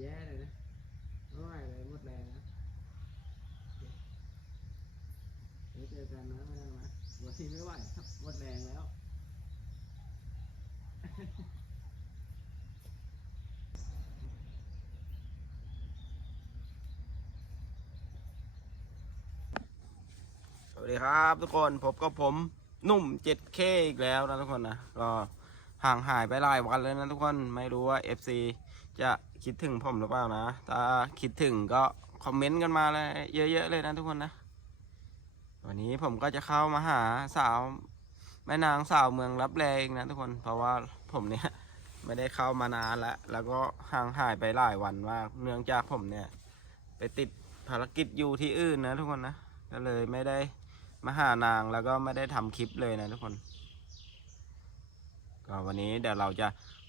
แย่เลยนะไม่ไหวเลยหมดแรงนะเดี๋ยวเจอกันนะไม่ได้มาวันที่ไม่ไหวหมดแรงแล้วสวัสดีครับทุกคนพบกับผมนุ่ม 7K อีกแล้วนะทุกคนนะก็ห่างหายไปหลายวันเลยนะทุกคนไม่รู้ว่า FC จะ คิดถึงผมหรือเปล่านะ ถ้าคิดถึงก็คอมเมนต์กันมาเลยเยอะๆเลยนะทุกคนนะ วันนี้ผมก็จะเข้ามาหาสาวแม่นางสาวเมืองรับแรงนะทุกคน เพราะว่าผมเนี่ยไม่ได้เข้ามานานแล้ว แล้วก็ห่างหายไปหลายวันมาก เนื่องจากผมเนี่ย ไปติดภารกิจอยู่ที่อื่นนะทุกคนนะ ก็เลยไม่ได้มาหานางแล้วก็ไม่ได้ทำคลิปเลยนะทุกคน ก็วันนี้เดี๋ยวเราจะ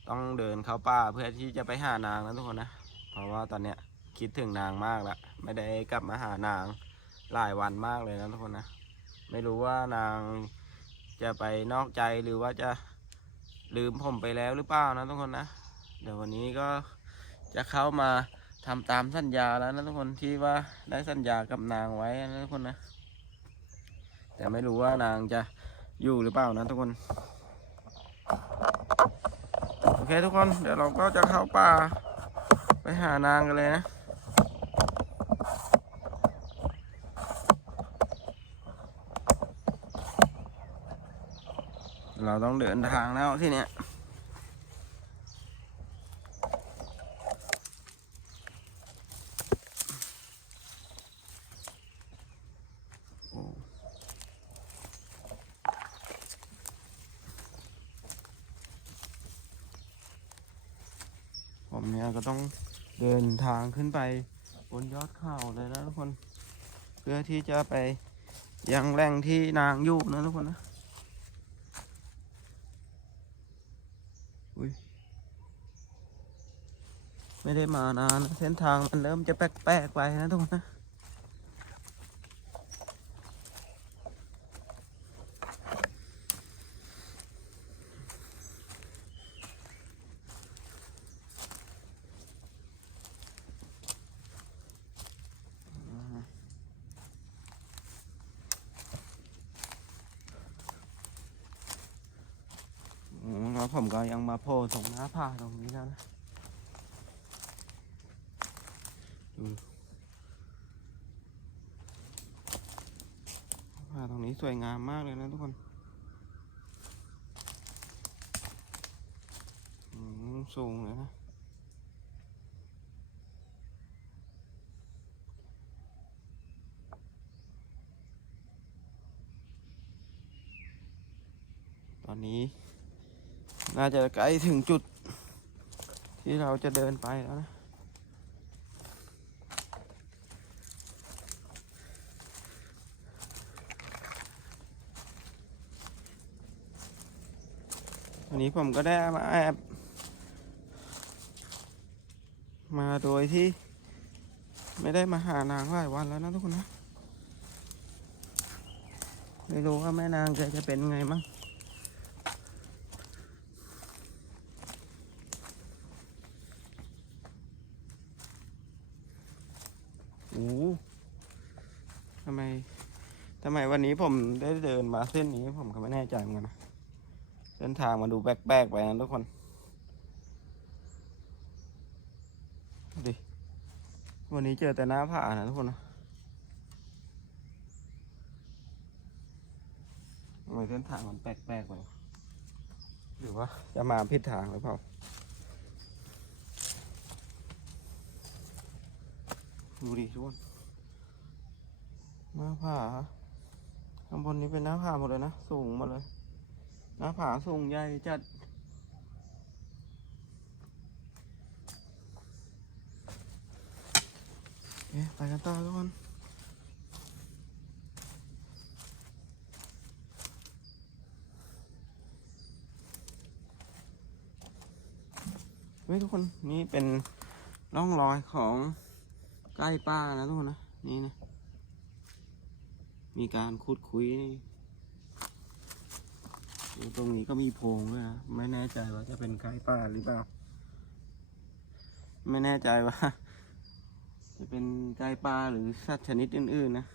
ต้องเดินเข้าป่าเพื่อที่จะไปหานางนะทุกคนนะ เพราะว่าตอนเนี้ยคิดถึงนางมากแล้วไม่ได้กลับมาหานางหลายวันมากเลยนะทุกคนนะ ไม่รู้ว่านางจะไปนอกใจหรือว่าจะลืมผมไปแล้วหรือเปล่านะทุกคนนะ เดี๋ยววันนี้ก็จะเข้ามาทำตามสัญญาแล้วนะทุกคนที่ว่าได้สัญญากับนางไว้นะทุกคนนะ แต่ไม่รู้ว่านางจะอยู่หรือเปล่านะทุกคน เคทุกคนเดี๋ยวเราก็จะเข้าป่า ไปหานางกันเลยนะเราต้องเดินทางแล้วที่เนี้ยโอ้ผมเนี่ย ก็ต้องเดินทางขึ้นไปบนยอดเขาเลยนะทุกคน เพื่อที่จะไปยังแหล่งที่นางอยู่นะทุกคนนะไม่ได้มานานเส้นทางมันเริ่มจะแปลกๆไปนะทุกคนนะอืมแล้วผม ก็ยังมาโผล่ตรงหน้าผาตรงนี้แล้วนะผาตรงนี้สวยงามมากเลยนะทุกคนอืมสูงเลยนะตอนนี้ น่าจะใกล้ถึงจุด ที่เราจะเดินไปแล้วนะ วันนี้ผมก็ได้มาแอบมาโดยที่ไม่ได้มาหานางหลายวันแล้วนะทุกคนนะ ไม่รู้ว่าแม่นางแกจะเป็นไงมั้งโอ้โหทำไมทำไมวันนี้ผมได้เดินมาเส้นนี้ผมก็ไม่แน่ใจเหมือนกันนะเส้นทางมันดูแปลกๆไปนะทุกคนดูดิวันนี้เจอแต่หน้าผานะทุกคนนะทำไมเส้นทางมันแปลกๆไปหรือว่าจะมาผิดทางหรือเปล่าดูดิทุกคนหน้าผา ข้างบนนี้เป็นหน้าผาหมดเลยนะ สูงมาเลย หน้าผาสูงใหญ่จัดเอ๊ะไปกันต่อทุกคนเฮ้ยทุกคนนี่เป็นร่องรอยของใกล้ป้านะทุกคนนะ นี่นะ มีการขุดคุยนี่ตรงนี้ก็มีโพงด้วยนะไม่แน่ใจว่าจะเป็นไก่ป่าหรือเปล่า ไม่แน่ใจว่า จะเป็นไก่ป่าหรือสัตว์ชนิดอื่น ๆ นะ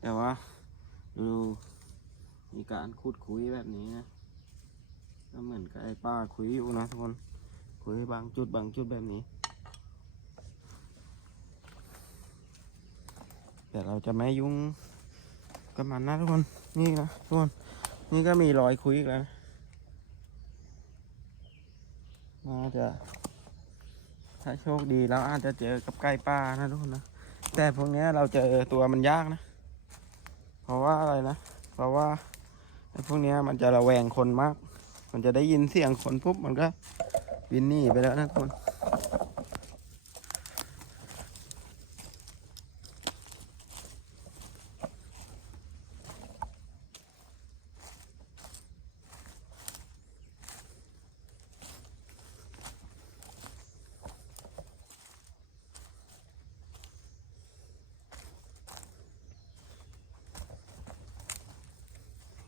แต่ว่าดูมีการขุดคุยแบบนี้นะก็เหมือนไก่ป่าคุยอยู่นะทุกคนคุยบางจุดบางจุดแบบนี้ แต่เราจะไม่ยุ่งกับมันนะทุกคนนี่นะทุกคนนี่ก็มีรอยคุยอีกแล้วนะน่าจะถ้าโชคดีเราอาจจะเจอกับไก่ป่านะทุกคนนะแต่พวกเนี้ยเราเจอตัวมันยากนะ เพราะว่าอะไรนะเพราะว่าไอ้พวกเนี้ยมันจะระแวงคนมาก มันจะได้ยินเสียงคนปุ๊บมันก็บินหนีไปแล้วนะทุกคน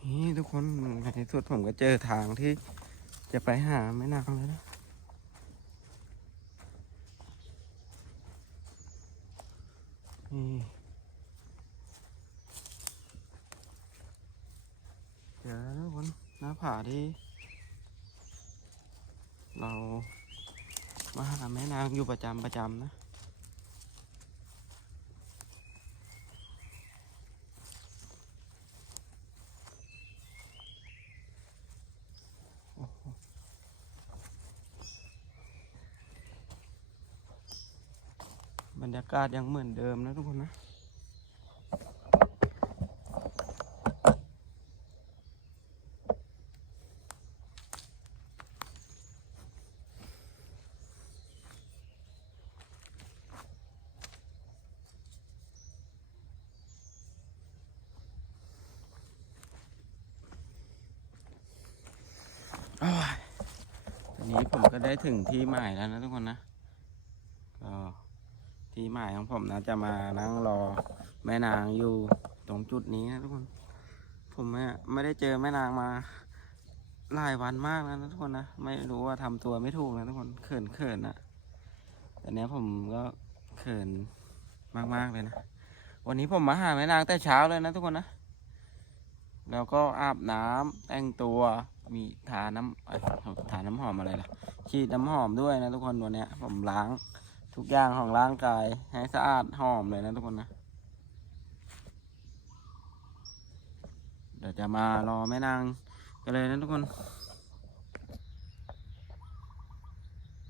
นี่ทุกคนในสุดผมก็เจอทางที่จะไปหาแม่นางแล้วนะนี่เจอแล้วทุกคนหน้าผาที่เรามาหาแม่นางอยู่ประจำประจำนะ รรยากาศยังเหมือนเดิมนะทุกคนนะโอ้ยตอนนี้ผมก็ได้ถึงที่หมายแล้วนะทุกคนนะ หมายของผมนะ จะมานั่งรอแม่นางอยู่ตรงจุดนี้นะทุกคน ผมไม่ได้เจอแม่นางมาหลายวันมากแล้วนะทุกคนนะ ไม่รู้ว่าทำตัวไม่ถูกนะทุกคนเขินเขินนะแต่เนี้ยผมก็เขินมากๆเลยนะ วันนี้ผมมาหาแม่นางแต่เช้าเลยนะทุกคนนะ แล้วก็อาบน้ำแต่งตัวมีทาน้ำทาน้ำหอมอะไรล่ะฉีดน้ำหอมด้วยนะทุกคนวันเนี้ยผมล้าง ทุกอย่างของร่างกายให้สะอาดหอมเลยนะทุกคนนะ เดี๋ยวจะมารอแม่นางกันเลยนะทุกคน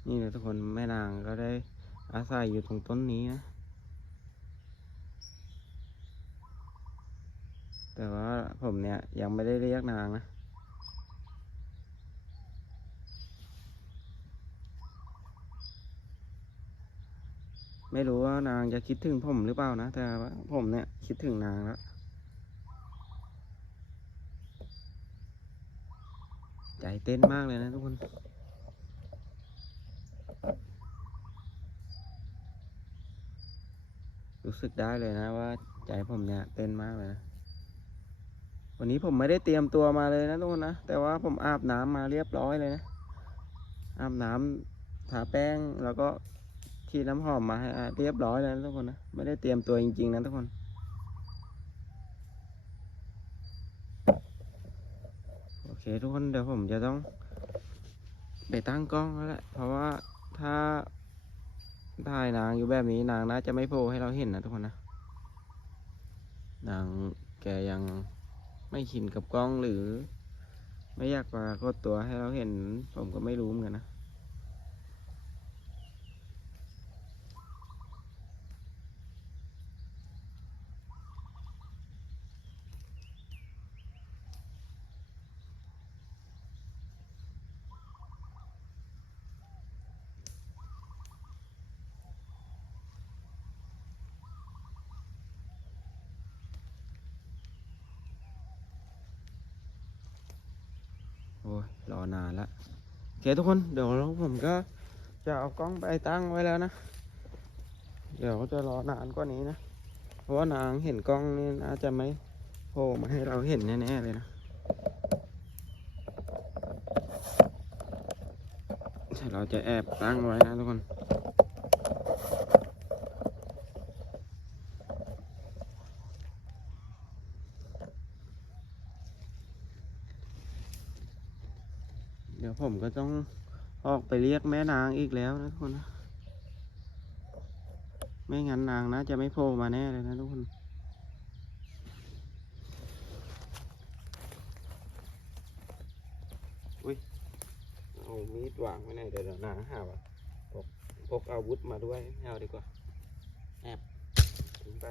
นี่เลยทุกคนแม่นางก็ได้อาศัยอยู่ตรงต้นนี้นะ แต่ว่าผมเนี่ยยังไม่ได้เรียกนางนะ ไม่รู้ว่านางจะคิดถึงผมหรือเปล่านะ แต่ว่าผมเนี่ยคิดถึงนางแล้วใจเต้นมากเลยนะทุกคนรู้สึกได้เลยนะว่าใจผมเนี่ยเต้นมากเลยนะวันนี้ผมไม่ได้เตรียมตัวมาเลยนะทุกคนนะ แต่ว่าผมอาบน้ำมาเรียบร้อยเลยนะ อาบน้ำทาแป้งแล้วก็ ฉีดน้ำหอมมาให้เรียบร้อยแล้วนะทุกคนนะ ไม่ได้เตรียมตัวจริงๆนะทุกคน โอเคทุกคนเดี๋ยวผมจะต้อง ไปตั้งกล้องแล้วแหละ เพราะว่าถ้าถ่ายนางอยู่แบบนี้นางน่าจะไม่โผล่ให้เราเห็นนะทุกคนนะ นางแกยังไม่ชินกับกล้องหรือ ไม่อยากปรากฏตัวให้เราเห็น ผมก็ไม่รู้เหมือนกันนะ รอนานละโอเคทุกคนเดี๋ยวผมก็จะเอากล้องไปตั้งไว้แล้วนะ เดี๋ยวจะรอนานกว่านี้นะ เพราะว่านางเห็นกล้องนี่น่าจะไม่โผล่มาให้เราเห็นแน่ๆเลยนะเราจะแอบตั้งไว้นะทุกคน เดี๋ยว ผมก็ต้องออกไปเรียกแม่นางอีกแล้วนะทุกคนนะไม่งั้นนางนะจะไม่โผล่มาแน่เลยนะทุกคนอุ้ยเอามีดวางไว้ไหนเดี๋ยวนางหาว่าพกพกอาวุธมาด้วยไม่เอาดีกว่าแอบทิ้งไป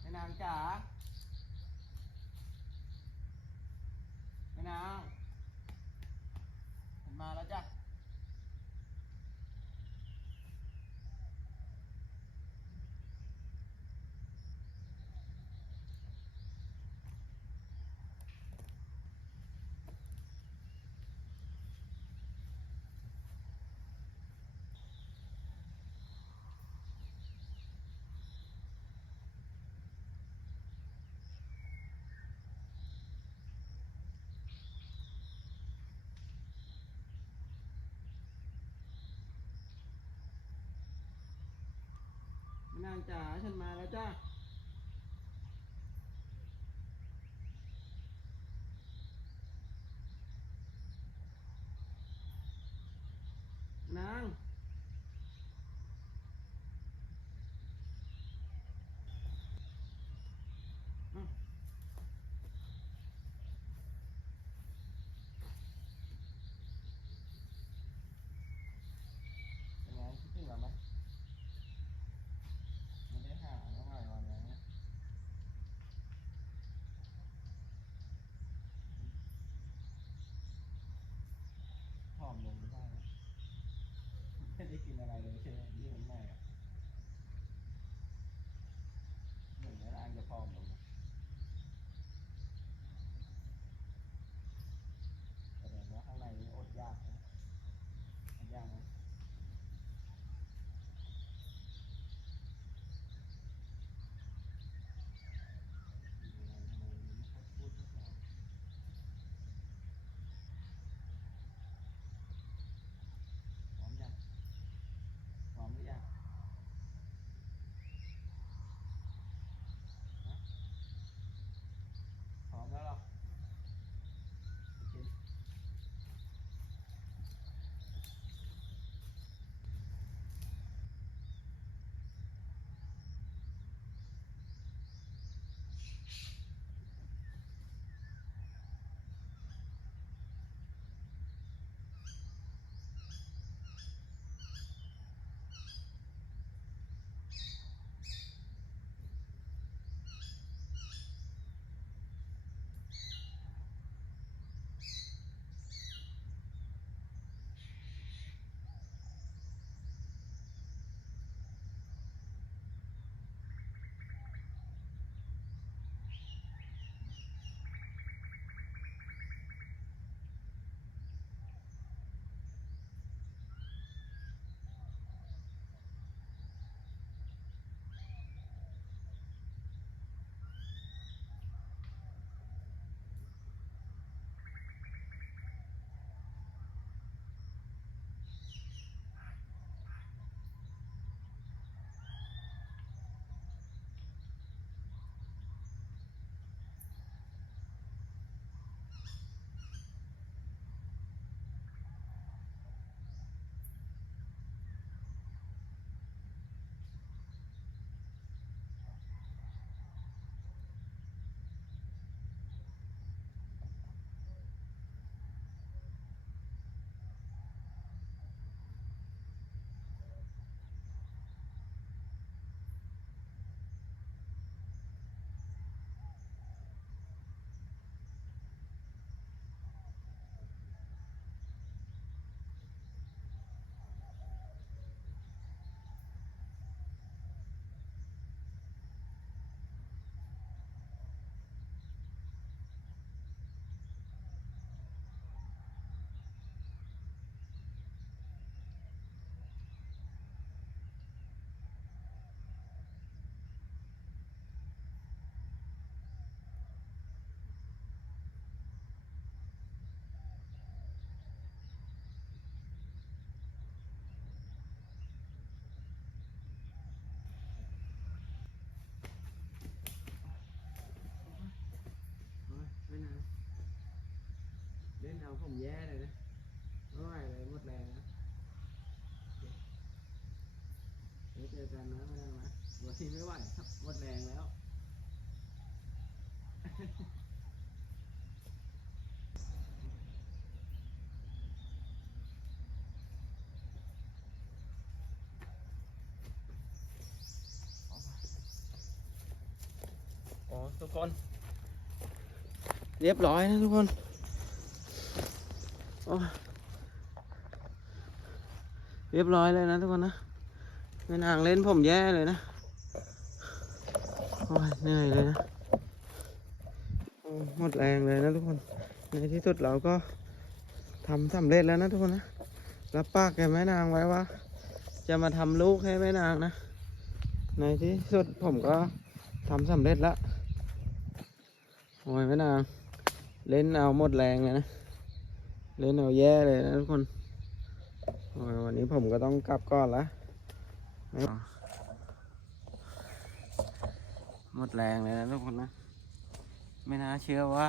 แม่นางจ๋าแม่นางผมมาแล้วจ้ะ แม่ นางจ๋าฉันมาแล้วจ้านาง เป็นไงคิดถึงเราไหมไม่ได้หาเมื่อไหร่วันแล้วเนี่ยผอมลงหรือเปล่าเนี่ยไม่ได้กิน อะไรเลยใช่ไหมยี่มันไม่อะเหมือนแม่นางจะผอมลงน นนะไม่ต้องนะวันนี้ไม่ไหวครับหมดแรงแล้วโอ้ทุกคน เรียบร้อยนะทุกคน เรียบร้อยเลยนะทุกคนนะแม่นางเล่นผมแย่เลยนะโอ้ยเหนื่อยเลยนะหมดแรงเลยนะทุกคน ในที่สุดเราก็ทำสำเร็จแล้วนะทุกคนนะรับปากแกแม่นางไว้ว่า จะมาทำลูกให้แม่นางนะ ในที่สุดผมก็ทำสำเร็จแล้วโอ้ยแม่นาง เล่นเอาหมดแรงเลยนะ เล่นเอาแย่เลยนะทุกคนวันนี้ผมก็ต้องกลับก่อนละหมดแรงเลยนะทุกคนนะ ไม่น่าเชื่อว่า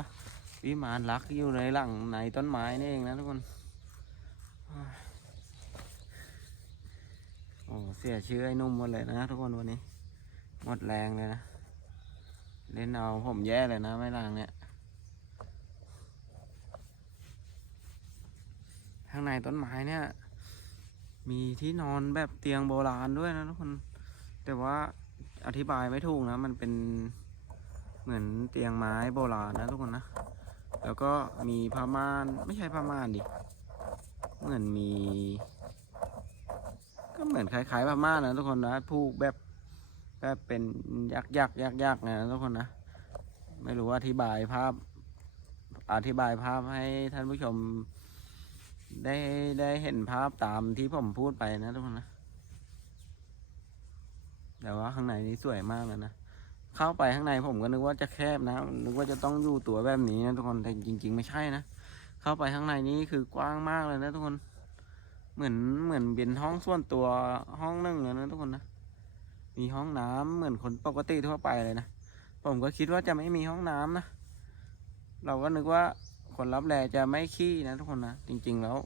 วิมานรักอยู่ในหลังในต้นไม้นี่เองนะทุกคน โอ้เสียชื่อไอ้นุ่มหมดเลยนะทุกคนวันนี้ หมดแรงเลยนะ เล่นเอาผมแย่เลยนะไม่ลางเนี่ย ข้างในต้นไม้เนี่ย มีที่นอนแบบเตียงโบราณด้วยนะทุกคน แต่ว่าอธิบายไม่ถูกนะ มันเป็นเหมือนเตียงไม้โบราณนะทุกคนนะ แล้วก็มีผ้าม่านไม่ใช่ผ้าม่านดิ เหมือนมี ก็เหมือนคล้ายๆผ้าม่านนะทุกคนนะผูกแบบแบบเป็นยักยักยักยักนะทุกคนนะ ไม่รู้ว่าอธิบายภาพ อธิบายภาพให้ท่านผู้ชม ได้ได้เห็นภาพตามที่ผมพูดไปนะทุกคนนะ แต่ว่าข้างในนี้สวยมากเลยนะ เข้าไปข้างในผมก็นึกว่าจะแคบนะ นึกว่าจะต้องอยู่ตัวแบบนี้นะทุกคน แต่จริง ๆ ไม่ใช่นะ เข้าไปข้างในนี้คือกว้างมากเลยนะทุกคน เหมือนเหมือนเป็นห้องส่วนตัวห้องนึงเลยนะทุกคนนะ มีห้องน้ำเหมือนคนปกติทั่วไปเลยนะ ผมก็คิดว่าจะไม่มีห้องน้ำนะ เราก็นึกว่า คนรับแรจะไม่ขี้นะทุกคนนะ จริง ๆ แล้ว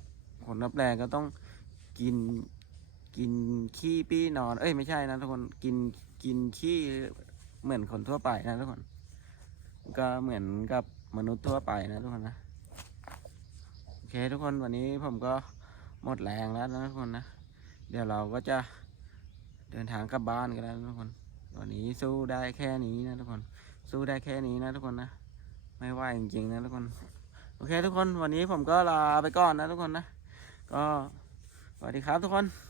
คนรับแรก็ต้องกินกินขี้ปี้นอน เอ้ยไม่ใช่นะทุกคนกินกินขี้เหมือนคนทั่วไปนะทุกคน ก็เหมือนกับมนุษย์ทั่วไปนะทุกคนนะโอเคทุกคนวันนี้ผมก็หมดแรงแล้วนะทุกคนนะ เดี๋ยวเราก็จะเดินทางกลับบ้านกันแล้วทุกคนวันนี้สู้ได้แค่นี้นะทุกคน สู้ได้แค่นี้นะทุกคนนะ ไม่ไหวจริงๆนะทุกคน โอเคทุกคนวันนี้ผมก็ลาไปก่อนนะทุกคนนะ ก็สวัสดีครับทุกคน